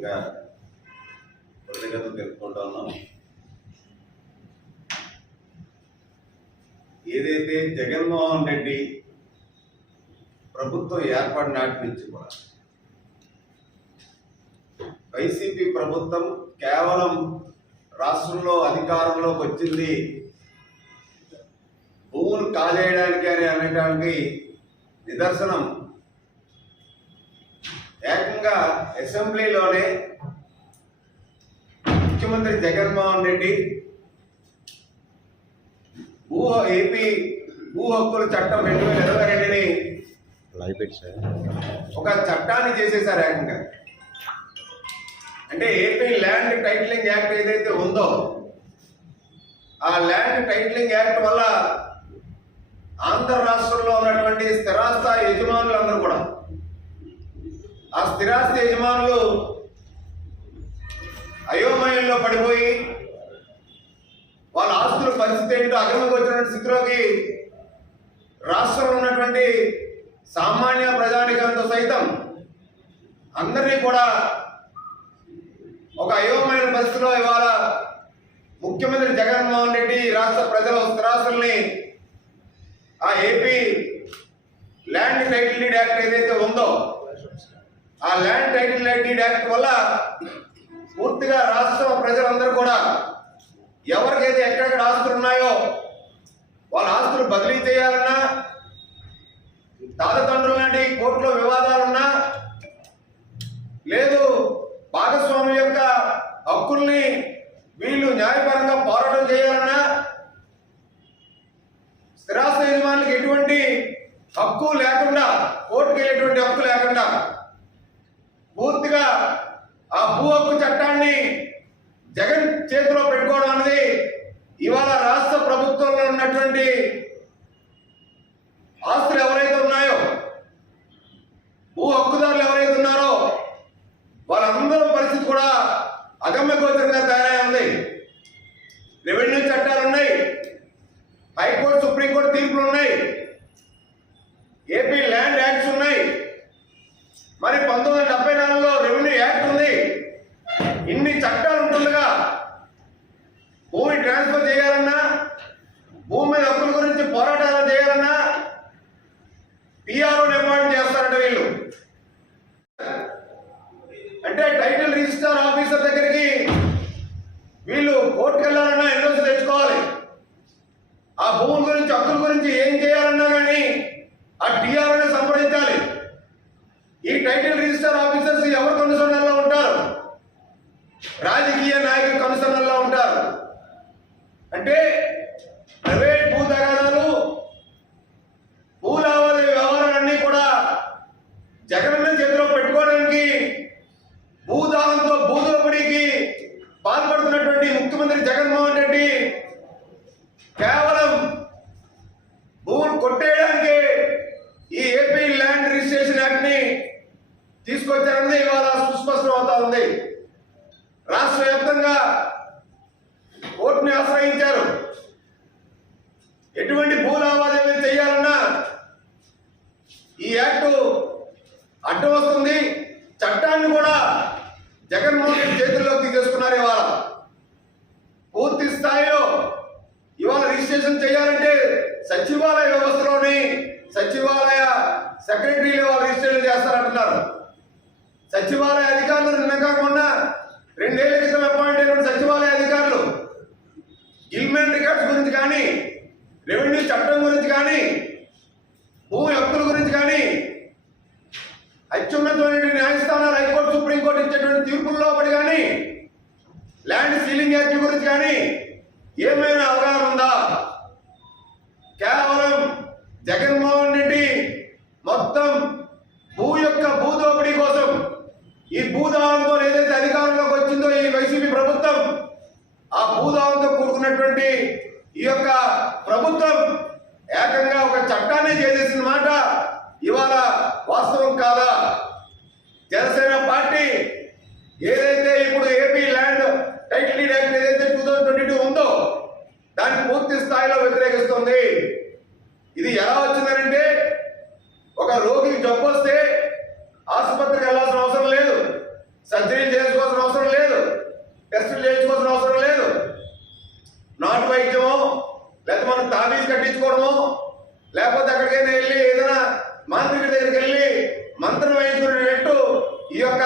ఉదయపూర్వకంగా కృతజ్ఞతలు తెలుపుకుంటా ఉన్నాం. ఏదైతే జగన్మోహన్ రెడ్డి ప్రభుత్వం ఏర్పడి నాటి నుంచి కూడా వైసీపీ ప్రభుత్వం కేవలం రాష్ట్రంలో అధికారంలోకి వచ్చింది. భూములు కాజేయడానికి అని అనడానికి నిదర్శనం ఏకంగా అసెంబ్లీలోనే ముఖ్యమంత్రి జగన్మోహన్ రెడ్డి భూ ఏపీ భూ హక్కుల చట్టం రెండు వేల ఇరవై రెండుని ఒక చట్టాన్ని చేసేసారు ఏకంగా అంటే ఏపీ ల్యాండ్ టైటిలింగ్ యాక్ట్ ఏదైతే ఉందో ఆ ల్యాండ్ టైటిలింగ్ యాక్ట్ వల్ల ఆంధ్ర రాష్ట్రంలో ఉన్నటువంటి స్థిరాస్త యజమానులందరూ కూడా ఆ స్థిరాస్తి యజమానులు అయోమయంలో పడిపోయి వాళ్ళ ఆస్తుల పరిస్థితి ఏంటో అగమకు వచ్చినటువంటి స్థితిలోకి రాష్ట్రంలో ఉన్నటువంటి సామాన్య ప్రజానికంతో సైతం అందరినీ కూడా ఒక అయోమయ పరిస్థితిలో ఇవాళ ముఖ్యమంత్రి జగన్మోహన్ రెడ్డి రాష్ట్ర ప్రజల స్థిరాస్తుల్ని ఆ AP land title deed act ఏదైతే ఉందో ఆ ల్యాండ్ టైటిల్ డీడ్ యాక్ట్ వల్ల పూర్తిగా రాష్ట్ర ప్రజలందరూ కూడా ఎవరికైతే ఎక్కడెక్కడ ఆస్తులు ఉన్నాయో వాళ్ళ ఆస్తులు బదిలీ చేయాలన్నా తాతతండ్రుల లాంటి కోర్టులో వివాదాలున్నా లేదు భాగస్వామి యొక్క హక్కుల్ని వీళ్ళు న్యాయపరంగా పోరాటం చేయాలన్నా స్థిరాస్తి యజమానికి ఎటువంటి హక్కు లేకుండా కోర్టుకు వెళ్ళేటువంటి హక్కు లేకుండా పూర్తిగా ఆ భూ హక్కు చట్టాన్ని జగన్ చేతిలో పెట్టుకోవడం అనేది ఇవాళ రాష్ట్ర ప్రభుత్వంలో ఉన్నటువంటి ఆస్తులు ఎవరైతే ఉన్నాయో భూ హక్కుదారులు ఎవరైతే ఉన్నారో వాళ్ళందరూ పరిస్థితి కూడా అగమ్య గోచరంగా తయారై ఉంది రెవెన్యూ చట్టాలు ఉన్నాయి హైకోర్టు సుప్రీంకోర్టు తీర్పులు ఉన్నాయి ఏపీ ల్యాండ్ యాక్ట్స్ ఉన్నాయి మరి పంతొమ్మిది వందల డెబ్బై నాలుగులో రెవెన్యూ యాక్ట్ ఉంది ఇన్ని చట్టాలు ఉంటుండగా భూమి ట్రాన్స్ఫర్ చేయాలన్నా భూమి మీద హక్కుల గురించి పోరాటాలు చేయాలన్నా పిఆర్ఓ అపాయింట్ చేస్తారంట వీళ్ళు అంటే టైటిల్ రిజిస్టర్ ఆఫీసర్ దగ్గరికి వీళ్ళు కోర్టుకు వెళ్ళాలన్నా ఎన్ఓసి తెచ్చుకోవాలి ఆ భూముల గురించి హక్కుల గురించి ఏం చేయాలన్నా కానీ ఆ టీఆర్ఓనే సంప్రదించాలి ఈ టైటిల్ రిజిస్టర్ ఆఫీసర్స్ ఎవరు కనుసరణలో ఉంటారు రాజకీయ నాయకుల కనుసరణలో ఉంటారు అంటే ప్రైవేట్ భూ తగాదాలు భూ లావాదేవీ వ్యవహారాలన్నీ కూడా జగనన్న చేతిలో పెట్టుకోవడానికి భూదాహంతో భూదోపిడీకి పాల్పడుతున్నటువంటి ముఖ్యమంత్రి జగన్మోహన్ రెడ్డి కేవలం భూములు కొట్టేయడానికి ఈ ఏపీ ల్యాండ్ రిజిస్ట్రేషన్ యాక్ట్ని తీసుకొచ్చారని ఇవాళ సుస్పష్టం అవుతా ఉంది రాష్ట్ర వ్యాప్తంగా కోర్టుని ఆశ్రయించారు ఎటువంటి భూ లావాదేవీలు చేయాలన్నా ఈ యాక్ట్ అడ్డం వస్తుంది చట్టాన్ని కూడా జగన్మోహన్ రెడ్డి చేతుల్లోకి తీసుకున్నారు ఇవాళ పూర్తి స్థాయిలో ఇవాళ రిజిస్ట్రేషన్ చేయాలంటే సచివాలయ వ్యవస్థలోని సచివాలయ సెక్రటరీలు వాళ్ళు రిజిస్ట్రేషన్ చేస్తారంటున్నారు. సచివాలయ అధికారులు నిన్న కాకుండా రెండేళ్ళ క్రితం అపాయింట్ అయిన సచివాలయ అధికారులు గిల్మెన్ రికార్డ్స్ గురించి కానీ రెవెన్యూ చట్టం గురించి కానీ భూమి హక్కుల గురించి కానీ అత్యున్నతమైన న్యాయస్థానాలు హైకోర్టు సుప్రీంకోర్టు ఇచ్చేటువంటి తీర్పుల్లో ఒకటి కానీ ల్యాండ్ సీలింగ్ యాక్ట్ గురించి కానీ ఏమైనా అవగాహన ఉందా? కేవలం జగన్మోహన్ రెడ్డి మొత్తం భూ యొక్క భూదోపిడీ కోసం ఈ భూదాహంతో ఏదైతే అధికారంలోకి వచ్చిందో ఈ వైసీపీ ప్రభుత్వం ఆ భూదాహంతో కూడుకున్నటువంటి ఈ యొక్క ప్రభుత్వం ఏకంగా ఒక చట్టాన్ని చేసేసిన మాట ఇవాళ వాస్తవం కాదా? జనసేన పార్టీ ఏదైతే ఇప్పుడు ఏపీ ల్యాండ్ టైటిల్ యాక్ట్ ఏదైతే దాన్ని పూర్తి స్థాయిలో వ్యతిరేకిస్తుంది. ఇది ఎలా వచ్చిందనంటే ఒక రోగికి జబ్బు వస్తే ఆసుపత్రికి వెళ్ళాల్సిన అవసరం లేదు. సర్జరీ చేసుకోవాల్సిన అవసరం లేదు. టెస్టులు చేయించుకోవాల్సిన అవసరం లేదు. నాటు వైద్యమో లేకపోతే మనం తాబీజ్ కట్టించుకోవడమో లేకపోతే అక్కడికైనా వెళ్ళి ఏదైనా మాంత్రికుడి దగ్గరికి వెళ్ళి మంత్రం వేయించుకునేటట్టు ఈ యొక్క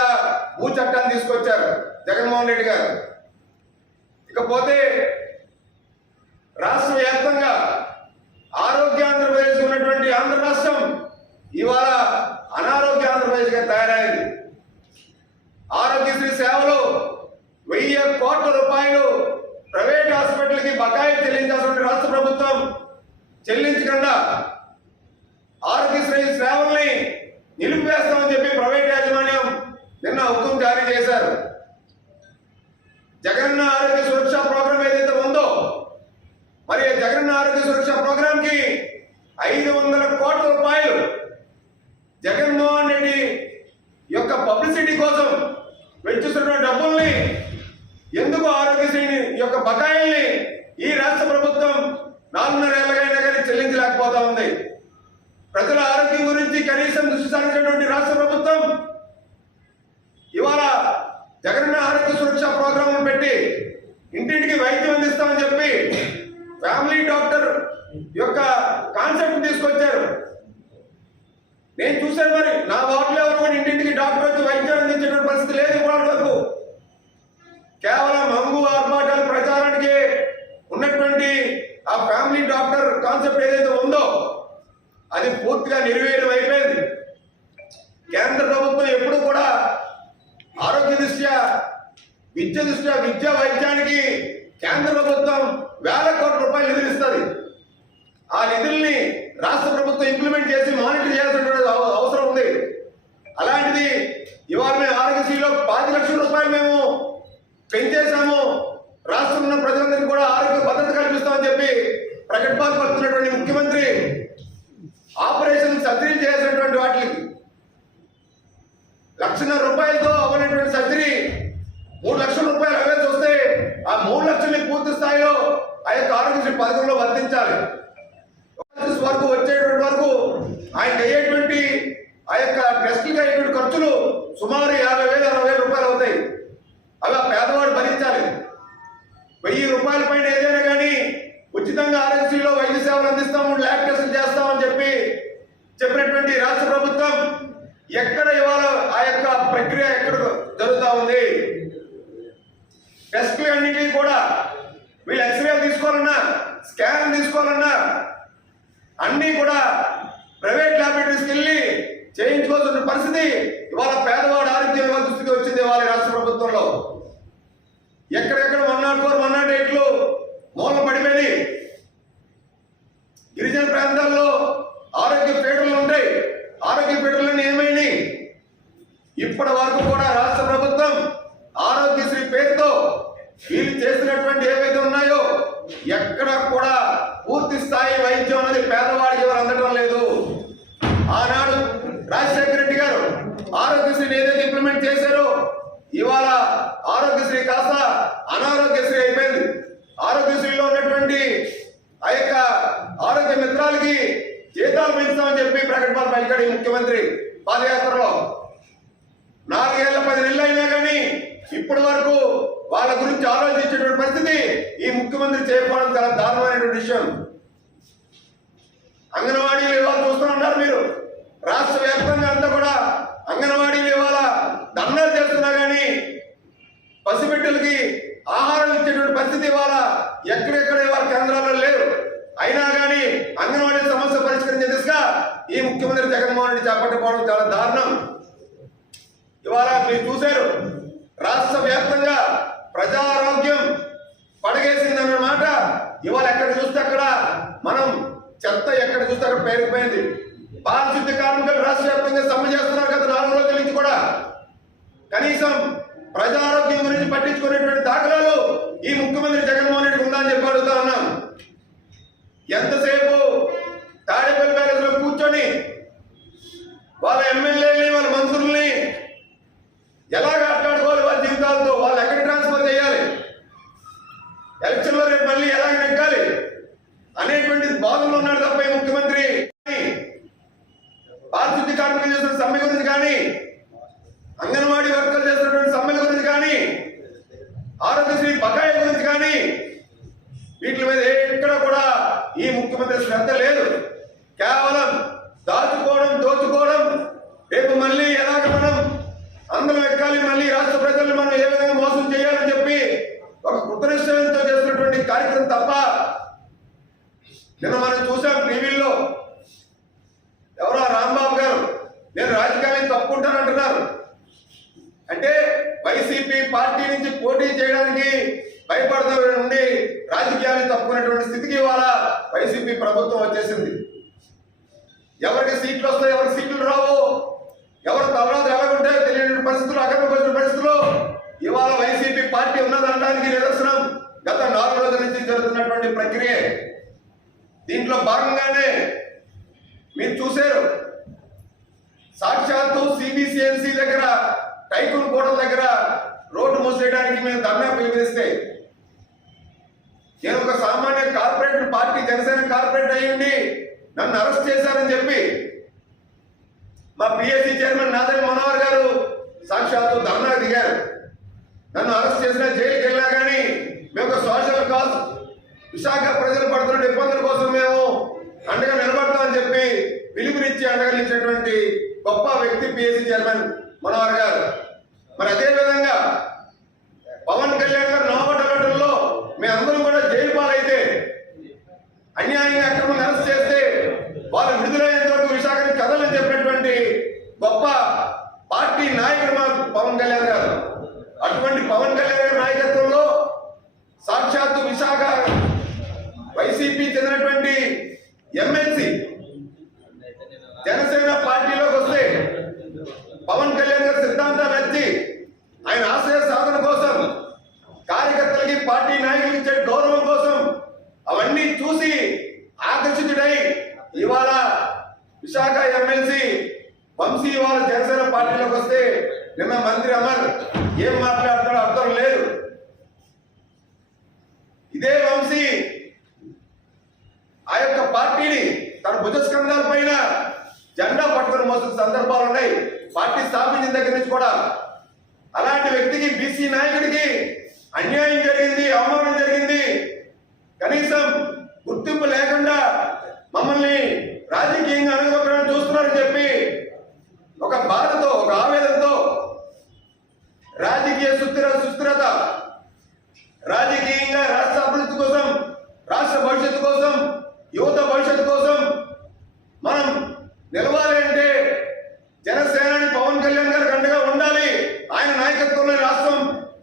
భూ చట్టాన్ని తీసుకొచ్చారు జగన్మోహన్ రెడ్డి గారు. ఇకపోతే రాష్ట్ర వ్యాప్తంగా ఆరోగ్య ఆంధ్రప్రదేశ్ ఉన్నటువంటి ఆంధ్ర రాష్ట్రం ఇవాళ అనారోగ్య ఆంధ్రప్రదేశ్గా తయారైంది ఆరోగ్యశ్రీ సేవలు వెయ్యి కోట్ల రూపాయలు ప్రైవేట్ హాస్పిటల్కి బకాయి చెల్లించాల్సిన రాష్ట్ర ప్రభుత్వం చెల్లించకుండా ఆరోగ్యశ్రీ సేవల్ని నిలిపివేస్తామని చెప్పి ప్రైవేట్ యాజమాన్యం నిన్న హుకుం జారీ చేశారు. జగనన్న ఆరోగ్య సురక్ష ప్రోగ్రాం ఏదైతే ఉందో మరి జగన్ జగనన్న ఆరోగ్య సురక్ష ప్రోగ్రాం కి ఐదు వందల కోట్ల రూపాయలు జగన్మోహన్ రెడ్డి యొక్క పబ్లిసిటీ కోసం వెచ్చిస్తున్న డబ్బుల్ని ఎందుకు ఆరోగ్యశ్రీని యొక్క బకాయిల్ని ఈ రాష్ట్ర ప్రభుత్వం నాలుగున్నర ఏళ్ళగా ప్రజల ఆరోగ్యం గురించి కనీసం దృష్టి సారించినటువంటి రాష్ట్ర ప్రభుత్వం ఇవాళ జగనన్న ఆరోగ్య సురక్ష ప్రోగ్రాం పెట్టి ఇంటింటికి వైద్యం అందిస్తామని చెప్పి ఫ్యామిలీ డాక్టర్ యొక్క కాన్సెప్ట్ తీసుకొచ్చారు. నేను చూశాను మరి నా వార్డులో ఎవరు కూడా ఇంటింటికి డాక్టర్ వచ్చి వైద్యం అందించేటువంటి పరిస్థితి లేదు ఇప్పటి వరకు. కేవలం హంగు ఆర్భాటాలు ప్రచారానికి ఉన్నటువంటి ఆ ఫ్యామిలీ డాక్టర్ కాన్సెప్ట్ ఏదైతే ఉందో అది పూర్తిగా నిర్వీర్యం అయిపోయింది. కేంద్ర ప్రభుత్వం ఎప్పుడు కూడా ఆరోగ్య దృష్ట్యా విద్య దృష్ట్యా విద్యా వైద్యానికి కేంద్ర ప్రభుత్వం వేల కోట్ల రూపాయలు నిధులు ఇస్తుంది ఆ నిధుల్ని రాష్ట్ర ప్రభుత్వం ఇంప్లిమెంట్ చేసి మానిటర్ చేయాల్సిన అవ- అవసరం ఉంది అలాంటిది ఇవాళ మేము ఆరోగ్యశ్రీలో పాతి లక్షల రూపాయలు మేము పెంచేశాము రాష్ట్రంలో ఉన్న ప్రజలందరికీ కూడా ఆరోగ్య భద్రత కల్పిస్తామని చెప్పి ప్రకటనలు పడుతున్నటువంటి ముఖ్యమంత్రి ఆపరేషన్ సర్జరీ చేసినటువంటి వాటికి లక్షన్నర రూపాయలతో అవ్వనటువంటి సర్జరీ మూడు లక్షల రూపాయలు అవేసి వస్తే ఆ మూడు లక్షల్ని పూర్తి స్థాయిలో ఆ యొక్క ఆరోగ్యశ్రీ పథకంలో వర్తించాలి ఆఫీస్ వరకు వచ్చేటువంటి వరకు ఆయనకి అయ్యేటువంటి ఆ యొక్క ఖర్చులు సుమారు యాభై వేలు అరవై వేల రూపాయలు అవుతాయి. అవి ఆ పేదవాడు భరించాలి. వెయ్యి రూపాయల పైన ఏదైనా కానీ ఉచితంగా ఆర్ఎస్సీలో వైద్య సేవలు అందిస్తాము ల్యాబ్ టెస్టులు చేస్తామని చెప్పి చెప్పినటువంటి రాష్ట్ర ప్రభుత్వం ఎక్కడ ఇవాళ ఆ యొక్క ప్రక్రియ ఎక్కడ జరుగుతూ ఉంది? టెస్టులు అన్నింటినీ కూడా వీళ్ళు ఎక్స్రే తీసుకోవాలన్నా స్కాన్ తీసుకోవాలన్నా అన్నీ కూడా ప్రైవేట్ ల్యాబొరేటరీస్కి వెళ్ళి చేయించుకోవాల్సిన పరిస్థితి. ఇవాళ పేదవాడు ఆరోగ్యం దృష్టికి వచ్చింది ఇవాళ రాష్ట్ర ప్రభుత్వంలో. ఎక్కడెక్కడ one nought four one nought ఎయిట్లు మూలం పడిపోయి గిరిజన ప్రాంతాల్లో ఆరోగ్య పీడలు ఉంటాయి ఆరోగ్య పీడలన్నీ ఏమైనాయి ఇప్పటి వరకు కూడా రాష్ట్ర ప్రభుత్వం ఆరోగ్యశ్రీ పేరుతో వీళ్ళు చేసినటువంటి ఏవైతే ఉన్నాయో ఎక్కడ కూడా పూర్తి స్థాయి వైద్యం అనేది పేదవాడికి ఎవరు అందడం లేదు ఆనాడు రాజశేఖర రెడ్డి గారు ఆరోగ్యశ్రీని ఏదైతే ఇంప్లిమెంట్ చేశారో ఇవాళ ఆరోగ్యశ్రీ కాస్త అనారోగ్యశ్రీ అయిపోయింది ఆరోగ్యశ్రీలో ఉన్నటువంటి ఆ యొక్క ఆరోగ్య మిత్రాలకి జీతాలు చెప్పి ప్రకటన పలికాడు ముఖ్యమంత్రి. పాదయాత్రలో నాలుగేళ్ళ పది నెలలు అయినా కానీ ఇప్పటి వరకు వాళ్ళ గురించి ఆలోచించేటువంటి పరిస్థితి ఈ ముఖ్యమంత్రి చేయకపోవడం చాలా దారుణమైనటువంటి విషయం. అంగన్వాడీలు ఇవాళ చూస్తున్నారు మీరు. రాష్ట్ర వ్యాప్తంగా అంతా కూడా అంగన్వాడీలు ఇవాళ దండాలు చేస్తున్నా కానీ పసిబిడ్డలకి ఆహారం ఇచ్చేటువంటి పరిస్థితి ఇవాళ ఎక్కడెక్కడ ఇవాళ కేంద్రాల్లో లేవు. అయినా కానీ అంగన్వాడీ సమస్య పరిష్కరించే దిశగా ఈ ముఖ్యమంత్రి జగన్మోహన్ రెడ్డి చేపట్టకపోవడం చాలా దారుణం. ఇవాళ మీరు చూశారు రాష్ట్ర వ్యాప్తంగా ప్రజారోగ్యం పడగేసిందన్నమాట. ఇవాళ ఎక్కడ చూస్తే అక్కడ మనం చెత్త ఎక్కడ చూస్తే అక్కడ పేరుకుపోయింది పారిశుద్ధ్య కార్మికులు రాష్ట్ర వ్యాప్తంగా సమ్మె చేస్తున్నారు గత నాలుగు రోజుల నుంచి కూడా కనీసం ప్రజారోగ్యం గురించి పట్టించుకునేటువంటి దాఖలాలు ఈ ముఖ్యమంత్రి జగన్మోహన్ రెడ్డికి ఉందని చెప్పి అడుగుతా ఉన్నాం ఎంతసేపు తాడేపల్లి ప్యాలెస్లో కూర్చొని వాళ్ళ ఎమ్మెల్యేలని వాళ్ళ మంత్రుల్ని ఎలా కాపాడుకోవాలి వాళ్ళ జీవితాలతో వాళ్ళు ఎక్కడ ట్రాన్స్ఫర్ చేయాలి ఎలక్షన్లో రేపు మళ్ళీ ఎలా నెగ్గాలి అనేటువంటి బాధలో ఉన్నాడు తప్ప ఈ ముఖ్యమంత్రి పారిశుద్ధ్య ఈ ముఖ్యమంత్రి శ్రద్ధ లేదు కేవలం దాచుకోవడం దోచుకోవడం రేపు మళ్ళీ ఎలాగ మనం అందరం ఎక్కాలి మళ్ళీ రాష్ట్ర ప్రజల్ని మనం ఏ విధంగా మోసం చేయాలని చెప్పి ఒక కృతనిశ్చయంతో చేసినటువంటి కార్యక్రమం తప్ప నిన్న మనం చూసాం టీవీల్లో ఎవరో రాంబాబు గారు నేను రాజకీయాన్ని తప్పుకుంటానంటున్నారు అంటే వైసీపీ పార్టీ నుంచి పోటీ చేయడానికి భయపడుతూ ఉండి రాజకీయాన్ని తప్పుకునేటువంటి స్థితికి ఇవాళ వైసీపీ ప్రభుత్వం వచ్చేసింది. ఎవరికి సీట్లు వస్తాయి ఎవరికి సీట్లు రావు ఎవరు తలరాదు ఎలాగుంటాయో తెలియని పరిస్థితులు అక్కడికి పరిస్థితులు. ఇవాళ వైసీపీ పార్టీ ఉన్నదనడానికి నిదర్శనం గత నాలుగు రోజుల నుంచి జరుగుతున్నటువంటి ప్రక్రియ. దీంట్లో భాగంగానే మీరు చూశారు. సాక్షాత్తు సిబిసిఎన్సి దగ్గర టైకున్ కోటల దగ్గర రోడ్డు మూసేయడానికి మేము ధర్నా పిలుపునిస్తే నేను ఒక సామాన్య కార్పొరేట్ పార్టీ జనసేన కార్పొరేట్ అయ్యండి నన్ను అరెస్ట్ చేశారని చెప్పి మా పిఎస్సి చైర్మన్ నాదరి మనోహర్ గారు సాక్షాత్తు ధర్నా దిగారు. నన్ను అరెస్ట్ చేసిన జైలుకి వెళ్ళినా కానీ మేము ఒక సోషల్ కాజ్ విశాఖ ప్రజలు పడుతున్న ఇబ్బందుల కోసం మేము అండగా నిలబడతామని చెప్పి పిలుపునిచ్చి అండగలించినటువంటి గొప్ప వ్యక్తి పిఎస్సి చైర్మన్ మనోహర్ గారు. మరి అదే విధంగా పవన్ కళ్యాణ్ గారు నవబడ్డలో మీ అందరూ కూడా జైలు పాలైతే అన్యాయంగా అక్రమంగా అరెస్ట్ చేస్తే వాళ్ళు విడుదలయ్యేంత వరకు విశాఖని కదలని చెప్పినటువంటి గొప్ప పార్టీ నాయకుడు మా పవన్ కళ్యాణ్ గారు. అటువంటి పవన్ కళ్యాణ్ గారి నాయకత్వంలో సాక్షాత్తు విశాఖ వైసీపీ చెందినటువంటి ఎమ్మెల్సీ జనసేన పార్టీలోకి వస్తే పవన్ కళ్యాణ్ గారి సిద్ధాంతాలు నచ్చి ఆయన ఆశయ సాధన కోసం కార్యకర్తలకి పార్టీ నాయకులకి ఇచ్చే గౌరవం కోసం అవన్నీ చూసి ఆకర్షితుడై ఇవాళ విశాఖ ఎమ్మెల్సీ వంశీ ఇవాళ జనసేన పార్టీలోకి వస్తే నిన్న మంత్రి అమర్ ఏం మాట్లాడతాడో అర్థం లేదు ఇదే వంశీ ఆ యొక్క పార్టీని తన భుజస్కంధాల పైన జెండా పట్టుకుని మోసిన సందర్భాలు ఉన్నాయి పార్టీ స్థాపించిన దగ్గర నుంచి కూడా అలాంటి వ్యక్తికి బీసీ నాయకుడికి అన్యాయం జరిగింది అవమానం జరిగింది కనీసం గుర్తింపు లేకుండా మమ్మల్ని రాజకీయంగా అనుకోవడం చూస్తున్నారని చెప్పి ఒక బాధతో ఒక ఆవేదనతో రాజకీయ సుస్థిర సుస్థిరత రాజకీయంగా రాష్ట్ర అభివృద్ధి కోసం రాష్ట్ర భవిష్యత్తు కోసం యువత భవిష్యత్తు కోసం మనం నిలవాలి అంటే జనసేనాని పవన్ కళ్యాణ్ గారికి అండగా ఉండాలి ఆయన నాయకత్వంలో ఈ రాష్ట్రం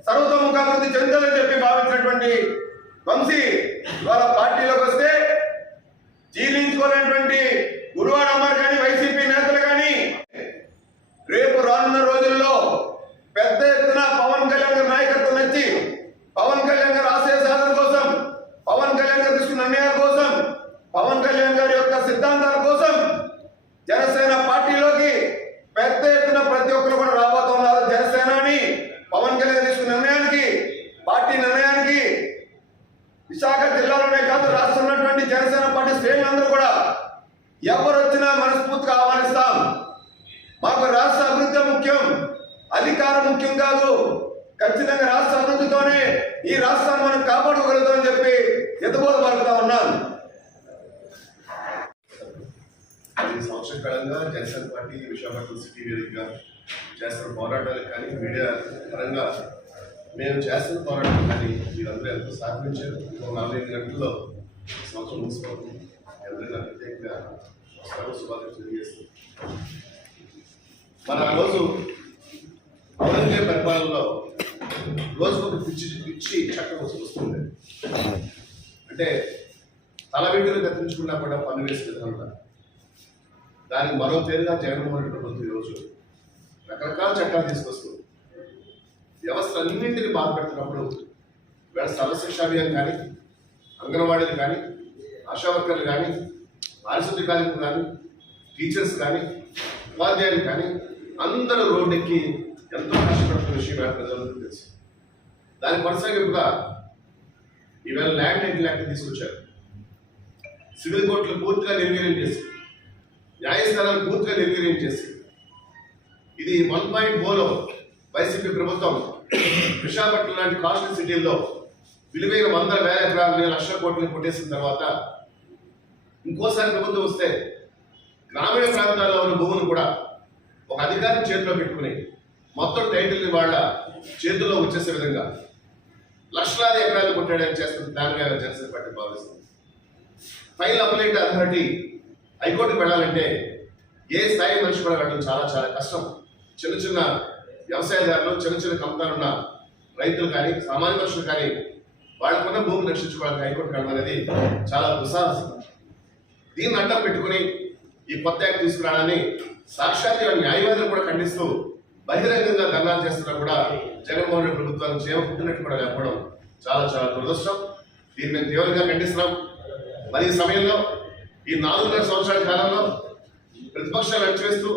సర్వతోముఖాభివృద్ధి చెందాలని చెప్పి భావించినటువంటి వంశీ వాళ్ళ పార్టీలోకి వస్తే జీర్ణించుకోలేనటువంటి గురువాడ అమర్ కానీ వైసీపీ నేతలు కానీ రేపు రానున్న రోజుల్లో పెద్ద ఎత్తున పవన్ కళ్యాణ్ గారి నాయకత్వం నచ్చి పవన్ కళ్యాణ్ గారి ఆశయ సాధన కోసం పవన్ కళ్యాణ్ గారు తీసుకున్న నిర్ణయాల కోసం పవన్ కళ్యాణ్ గారి యొక్క సిద్ధాంతాల కోసం జనసేన పార్టీలోకి పెద్ద ఎత్తున ప్రతి ఒక్కరు కూడా రాబోతున్నారు జనసేనాని పవన్ కళ్యాణ్ తీసుకున్న నిర్ణయానికి పార్టీ నిర్ణయానికి విశాఖ జిల్లాలోనే కాదు రాష్ట్రంలోటువంటి జనసేన పార్టీ శ్రేణులందరూ కూడా ఎవరు వచ్చినా మనస్ఫూర్తిగా ఆహ్వానిస్తాం. మాకు రాష్ట్ర అభివృద్ధి ముఖ్యం అధికారం ముఖ్యం కాదు. ఖచ్చితంగా రాష్ట్ర అభివృద్ధితోనే ఈ రాష్ట్రాన్ని మనం కాపాడుకోగలుగుతామని చెప్పి ఎదుబోధ పలుకుతా ఉన్నాం. ఐదు కాలంగా జనసేన పార్టీ విశాఖపట్నం సిటీ వేదికగా చేస్తున్న పోరాటాలు కానీ మీడియా పరంగా మేము చేస్తున్న పోరాటం కానీ మీరందరూ ఎంతో సహకరించారు. ఇంకో నలభై గంటల్లో సంవత్సరం ముగిసిపోతుంది. ఎవరైనా ప్రత్యేకంగా నమస్కారం శుభాకాంక్షలు తెలియజేస్తుంది మన ఆ రోజు ఔరంగజేబ్ పరిపాలనలో రోజు ఒక పిచ్చి పిచ్చి చట్టం వస్తుంది. అంటే తల వెంటలు కత్తిరించుకున్నా కూడా పన్ను వేసి విధానం దానికి మరో పేరుగా జగన్మోహన్ రెడ్డి ప్రభుత్వం ఈరోజు రకరకాల చట్టాలు తీసుకొస్తుంది. వ్యవస్థ అన్నింటినీ బాధ పెడుతున్నప్పుడు వేళ సర్వశిక్ష అభియాన్ కానీ అంగన్వాడీలు కానీ ఆశా వర్కర్లు కానీ పారిశుద్ధ్య కార్మికులు కానీ టీచర్స్ కానీ ఉపాధ్యాయులు కానీ అందరూ రోడ్డెక్కి ఎంతో కష్టపడుతున్న విషయం ప్రజలందరూ తెలుసు. దాని కొనసాగింపుగా ఈవేళ ల్యాండ్ ఎంట్రీ యాక్ట్ తీసుకొచ్చారు. సివిల్ కోర్టులు పూర్తిగా నిర్వీర్యం చేసి న్యాయస్థానాలు పూర్తిగా నిర్వీర్యం చేసి ఇది వన్ పాయింట్ ఓలో వైసీపీ ప్రభుత్వం విశాఖపట్నం లాంటి కాస్ట్లీ సిటీల్లో విలువైన వందల వేల ఎకరాలని లక్షల కోట్లు కొట్టేసిన తర్వాత ఇంకోసారి ప్రభుత్వం వస్తే గ్రామీణ ప్రాంతాల్లో ఉన్న భూములు కూడా ఒక అధికారి చేతిలో పెట్టుకుని మొత్తం టైటిల్ని వాళ్ళ చేతుల్లో వచ్చేసే విధంగా లక్షలాది ఎకరాలు కొట్టాడని చేస్తున్న దానిగా జనసేన పార్టీ భావిస్తుంది. ఫైల్ అప్లైట్ అథారిటీ హైకోర్టుకు వెళ్ళాలంటే ఏ స్థాయి మనిషి కూడా వెళ్ళడం చాలా చాలా కష్టం. చిన్న చిన్న వ్యవసాయదారులు చిన్న చిన్న కంపెనీలు ఉన్న రైతులు కానీ సామాన్య మనుషులు కానీ వాళ్ళకున్న భూమిని రక్షించుకోవడానికి హైకోర్టు వెళ్ళడం అనేది చాలా దుస్సాహసం. దీన్ని అడ్డం పెట్టుకుని ఈ కొత్త యాక్ట్ తీసుకురావడాన్ని సాక్షాత్ న్యాయవాదులు కూడా ఖండిస్తూ బహిరంగంగా ధర్నాలు చేస్తున్నా కూడా జగన్మోహన్ రెడ్డి ప్రభుత్వాన్ని చేపట్టినట్టు కూడా లేకపోవడం చాలా చాలా దురదృష్టం. దీన్ని మేము తీవ్రంగా ఖండిస్తున్నాం. మరి ఈ సమయంలో ఈ నాలుగున్నర సంవత్సరాల కాలంలో ప్రతిపక్షాలు అణచివేస్తూ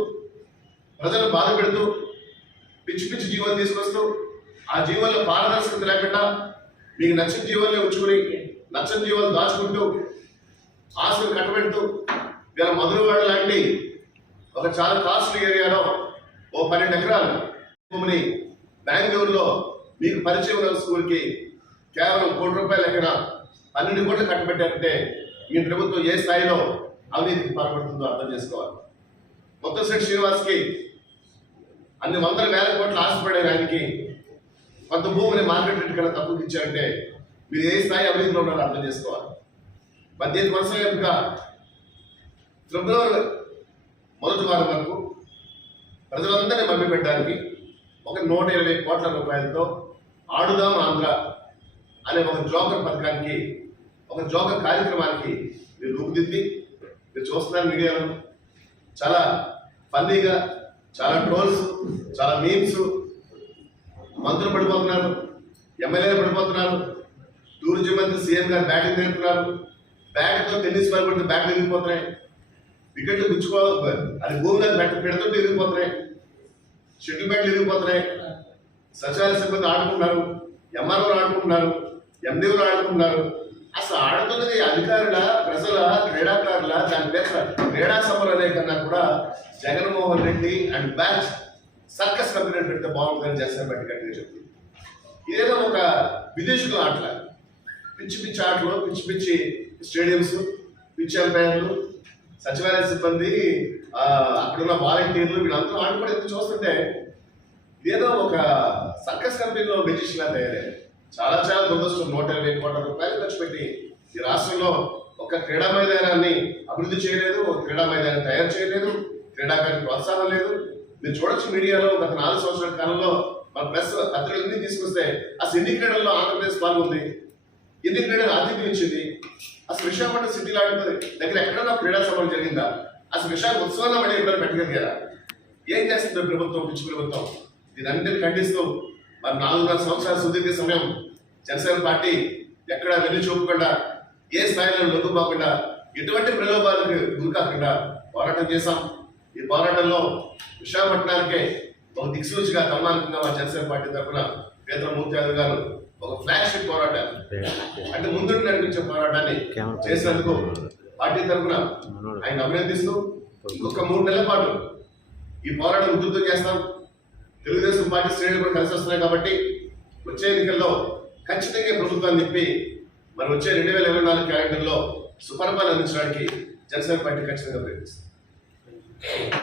ప్రజలు బాధ పెడుతూ పిచ్చి పిచ్చి జీవోలు తీసుకొస్తూ ఆ జీవోల్లో పారదర్శకత లేకుండా మీకు నచ్చిన జీవోలే ఉంచుకుని నచ్చిన జీవోలు దాచుకుంటూ ఆస్తులు కట్టబెడుతూ వీళ్ళ మధురవాడ లాంటి ఒక చాలా కాస్ట్లీ ఏరియాలో ఓ పన్నెండు ఎకరాలు భూమిని బెంగళూరులో మీకు పరిచయం ఉన్న స్కూల్కి కేవలం కోటి రూపాయల ఎకరా పన్నెండు కోట్లు కట్టబెట్టారంటే మీ ప్రభుత్వం ఏ స్థాయిలో అవినీతికి పాల్పడుతుందో అర్థం చేసుకోవాలి. మొత్తం శ్రీనివాస్కి అన్ని వందల వేల కోట్లు ఆశపడే ఆయనకి కొంత భూమిని మార్కెట్ రేట్ కన్నా తక్కువకి ఇచ్చారంటే మీరు ఏ స్థాయి అభివృద్ధిలో ఉన్నారో అర్థం చేసుకోవాలి. పద్దెనిమిది కొనసాగింపుగా ఫిబ్రవరి మొదటి వారం వరకు ప్రజలందరినీ మభ్యపెట్టడానికి ఒక నూట ఇరవై కోట్ల రూపాయలతో ఆడుదాం ఆంధ్ర అనే ఒక జోకర్ పథకానికి ఒక జోకర్ కార్యక్రమానికి మీరు రూపుదిద్ది మీరు చూస్తున్నారు మీడియాలో. చాలా ఫన్నీగా చాలా ట్రోల్స్ చాలా మీమ్స్ మంత్రులు పడిపోతున్నారు ఎమ్మెల్యేలు పడిపోతున్నారు టూరిజం మంత్రి సీఎం గారు బ్యాటింగ్ తిరుగుతున్నారు బ్యాట్తో టెన్నిస్ బాల్ పడితే బ్యాట్ తిరిగిపోతున్నాయి వికెట్లు గుచ్చుకో అది భూమిలో మీద బ్యాట్ పెడుతుంటే తిరిగిపోతున్నాయి షటిల్ బ్యాట్లు తిరిగిపోతున్నాయి సచివాలయ సిబ్బంది ఆడుకుంటున్నారు ఎంఆర్ఓలు ఆడుకుంటున్నారు ఎండిఓలు ఆడుకుంటున్నారు. అసలు ఆడుతున్నది అధికారుల ప్రజల క్రీడాకారుల దాని పేరు క్రీడా సభలు అనే కన్నా కూడా Jaganmohan Reddy and batch circus company పెడితే బాగుంటుందని చేస్తారు బట్టి గట్టిగా చెప్తుంది ఇదేదో ఒక విదేశీయుల ఆటల. పిచ్చి పిచ్చి ఆటలు పిచ్చి పిచ్చి స్టేడియంస్ పిచ్చి అంపైర్లు సచివాలయ సిబ్బంది అక్కడున్న వాలంటీర్లు వీళ్ళందరూ ఆడుకోవడం చూస్తుంటే ఇదేదో ఒక సర్కస్ కంపెనీలో మెజిషియన్ తయారయ్యారు. చాలా చాలా దురదృష్టం నూట ఇరవై కోట్ల రూపాయలు ఖర్చు పెట్టి ఈ రాష్ట్రంలో ఒక క్రీడా మైదానాన్ని అభివృద్ధి చేయలేదు ఒక క్రీడా మైదానాన్ని తయారు చేయలేదు క్రీడాకారులకు ప్రోత్సాహం లేదు. మీరు చూడొచ్చు మీడియాలో గత నాలుగు సంవత్సరాల కాలంలో మన ప్రెస్ పత్రికలన్నీ తీసుకొస్తే అసలు ఎన్ని క్రీడల్లో ఆంధ్రప్రదేశ్ పాల్గొంది? ఎన్ని క్రీడలు ఆతిథ్యం ఇచ్చింది? అసలు విశాఖపట్నం సిటీ లాంటి దగ్గర ఎక్కడైనా క్రీడా సభలు జరిగిందా? అసలు విశాఖ ఉత్సవంలో మళ్ళీ ఎక్కడ పెట్టగలిగారా ఏం చేస్తుంది ప్రభుత్వం పిచ్చి ప్రభుత్వం? దీని ఖండిస్తూ మరి నాలుగున్నర సంవత్సరాల సుదీర్ఘ సమయం జనసేన పార్టీ ఎక్కడ వెన్ను చూపకుండా ఏ స్థాయిలో లొంగిపోకుండా ఎటువంటి ప్రలోభాలకు గురి కాకుండా పోరాటం చేశాం. ఈ పోరాటంలో విశాఖపట్నానికే ఒక దిక్సూచిగా కమలానికంగా మా జనసేన పార్టీ తరఫున పేదమూర్తి యాదవ్ గారు ఒక ఫ్లాగ్షిప్ పోరాటాన్ని అంటే ముందుకు నడిపించే పోరాటాన్ని చేసినందుకు పార్టీ తరఫున ఆయన అభినందిస్తూ ఇంకొక మూడు నెలల పాటు ఈ పోరాటం ఉధృతం చేస్తాం. తెలుగుదేశం పార్టీ శ్రేణులు కూడా కలిసి వస్తున్నాయి కాబట్టి వచ్చే ఎన్నికల్లో ఖచ్చితంగా ప్రభుత్వాన్ని చెప్పి మరి వచ్చే రెండు వేల ఇరవై నాలుగు క్యాలెండర్లో సుపరిపాలన అందించడానికి జనసేన పార్టీ ఖచ్చితంగా ప్రయత్నిస్తుంది.